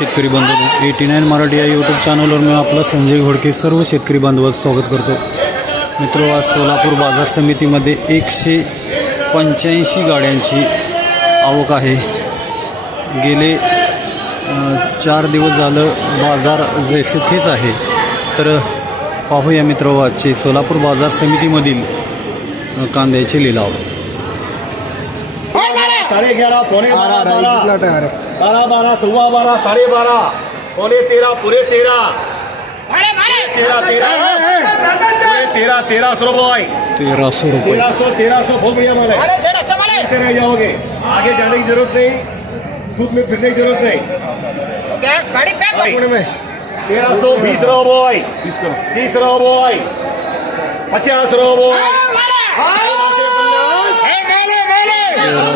शेतकरी बांधव eighty nine Marathi या यूट्यूब चॅनलवर मी आपलं संजय घोडके सर्व शेतकरी बांधवात स्वागत करतो. मित्र आज सोलापूर बाजार समितीमध्ये एकशे पंच्याऐंशी गाड्यांची आवक आहे. गेले चार दिवस झालं बाजार जैसे तेच आहे. तर पाहूया मित्र आजचे सोलापूर बाजार समितीमधील कांद्याचे लिलाव. साडे ग्यारह पौने बारह बारह बारह बारह। बारह साढ़े बारह पौने तेरह पूरे तेरह। तेरह तेरह। तेरह तेरह सौ रुपये तेराशे रुपये तेरह सौ तेरह सौ बहुत बढ़िया माल है। चलते रह जाओगे। आगे जाने की ज़रूरत नहीं धूप में फिरने की ज़रूरत नहीं। तेरह सौ बीस रहो बॉय तीस रहो बॉय पचास रहो बॉय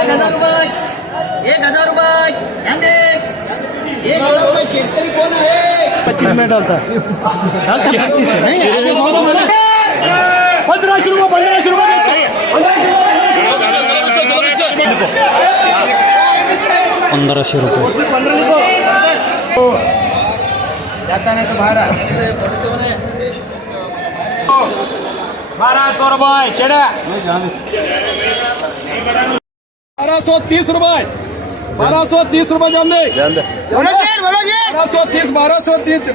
एक हजार रुपये. एक हजार रुपये. एक हजार रुपये शेतकरी कोण आहे? पच्चीस चालता. पच्चीस. पंद्रहशे रुपये पंद्रहशे पंधराशे रुपये. बारह सौ रुपये शेड्या. बारह सौ तीस रुपये बारह सौ तीस रुपये जान दे बारह सौ तीस बारह सौ तीस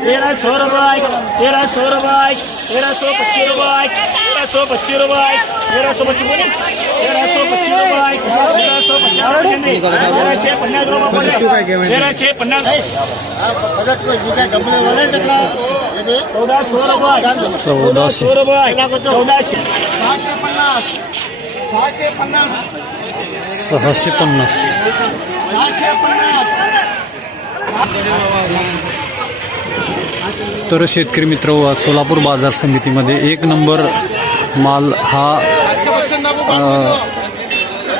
तेरह सौ रुपये तेरह सौ रुपये तेरह सौ पच्चीस रुपये तेरह सौ पच्चीस रुपये तेरह सौ पच्चीस बोले तेरह सौ पच्चीस रुपये तेरह सौ पचास तेरहशे पन्नास रुपये तेरहशे पन्नास चौदा सौ रुपये चौदा सौ रुपये चौदाशे सहाशे पन्नास सहाशे पन्नास. तर शेतकरी मित्र व सोलापूर बाजार समितीमध्ये एक नंबर माल हा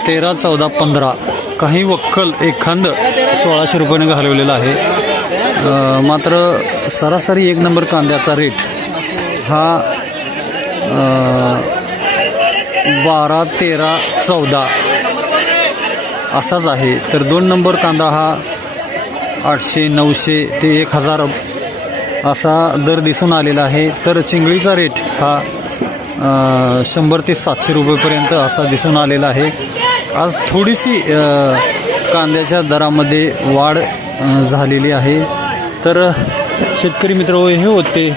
तेरा चौदा पंधरा काही वक्कल एखाद सोळाशे रुपयाने घालवलेला आहे. मात्र सरासरी एक नंबर कांद्याचा रेट हा बारा तेरा चौदा. असाच आहे. तर दोन नंबर कांदा हा आठशे नऊशे ते एक हजार असा दर दिसून आलेला आहे. तर चिंगळीचा रेट हा शंभर ते सातशे रुपयेपर्यंत असा दिसून आलेला आहे. आज थोडीशी कांद्याच्या दरामध्ये वाढ झालेली आहे. तर शेतकरी मित्र हे होते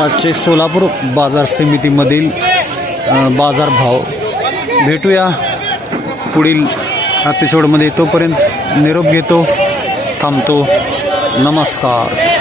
आजचे सोलापूर बाजार समितीमधील बाजारभाव भेटूया पुढील एपिसोडमध्ये तोपर्यंत निरोप घेतो थांबतो. नमस्कार.